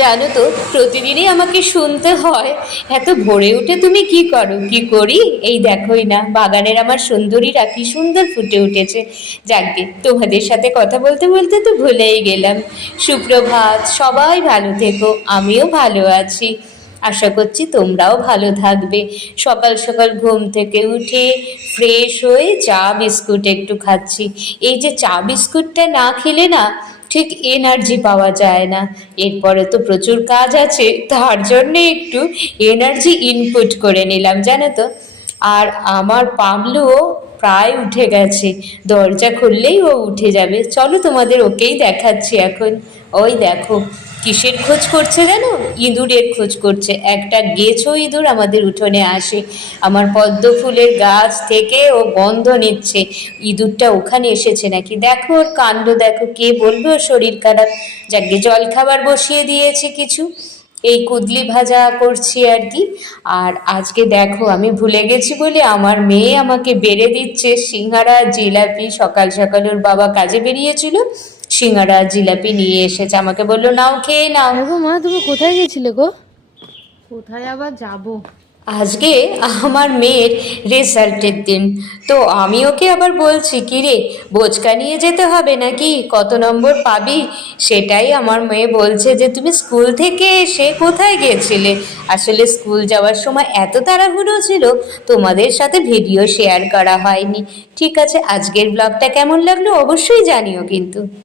জানো তো, প্রতিদিনই আমাকে শুনতে হয় এত ভোরে উঠে তুমি কি করো। কি করি, এই দেখোই না, বাগানের আমার সুন্দরীরা কি সুন্দর ফুটে উঠেছে। যাকগে, তোমাদের সাথে কথা বলতে বলতে তো ভুলেই গেলাম। সুপ্রভাত, সবাই ভালো থেকো, আমিও ভালো আছি। আশা করছি তোমরাও ভালো থাকবে। সকাল সকাল ঘুম থেকে উঠে ফ্রেশ হয়ে চা বিস্কুট একটু খাচ্ছি। এই যে চা বিস্কুটটা না খেলে না ঠিক এনার্জি পাওয়া যায় না। এরপরে তো প্রচুর কাজ আছে, তার জন্যে একটু এনার্জি ইনপুট করে নিলাম, জানো তো। আর আমার পামলুও প্রায় উঠে গেছে, দরজা খুললেই ও উঠে যাবে। চলো তোমাদের ওকেই দেখাচ্ছি এখন। ওই দেখো, কিসের খোঁজ করছে জানো? ইঁদুরের খোঁজ করছে। একটা গেছো ইঁদুর আমাদের উঠোনে আসে, আমার পদ্ম ফুলের গাছ থেকে ও গন্ধ নিচ্ছে। ইঁদুরটা ওখানে এসেছে নাকি, দেখো ওর কাণ্ড দেখো। কে বলবে ওর শরীর খারাপ। যাকে জল খাবার বসিয়ে দিয়েছে কিছু, এই কুদলি ভাজা করছি আর কি। আর আজকে দেখো, আমি ভুলে গেছি বলে আমার মেয়ে আমাকে বেড়ে দিচ্ছে সিঙ্গারা জিলাপি। সকাল সকাল ওর বাবা কাজে বেরিয়েছিল, সিঙ্গারা জিলাপি নিয়ে এসেছে, আমাকে বললো নাও, খেয়ে নাও। হ্যাঁ গো মা, তুমি কোথায় গেছিলে গো? কোথায় আবার যাব। আজকে আমার মেয়ের রেজাল্টের দিন, তো আমি ওকে আবার বলছি, কি রে, বোচকা নিয়ে যেতে হবে নাকি, কত নম্বর পাবি। সেটাই আমার মেয়ে বলছে যে তুমি স্কুল থেকে এসে কোথায় গিয়েছিলে। আসলে স্কুল যাওয়ার সময় এত তাড়াহুড়ো ছিল, তোমাদের সাথে ভিডিও শেয়ার করা হয়নি। ঠিক আছে, আজকের ব্লগটা কেমন লাগলো অবশ্যই জানিও কিন্তু।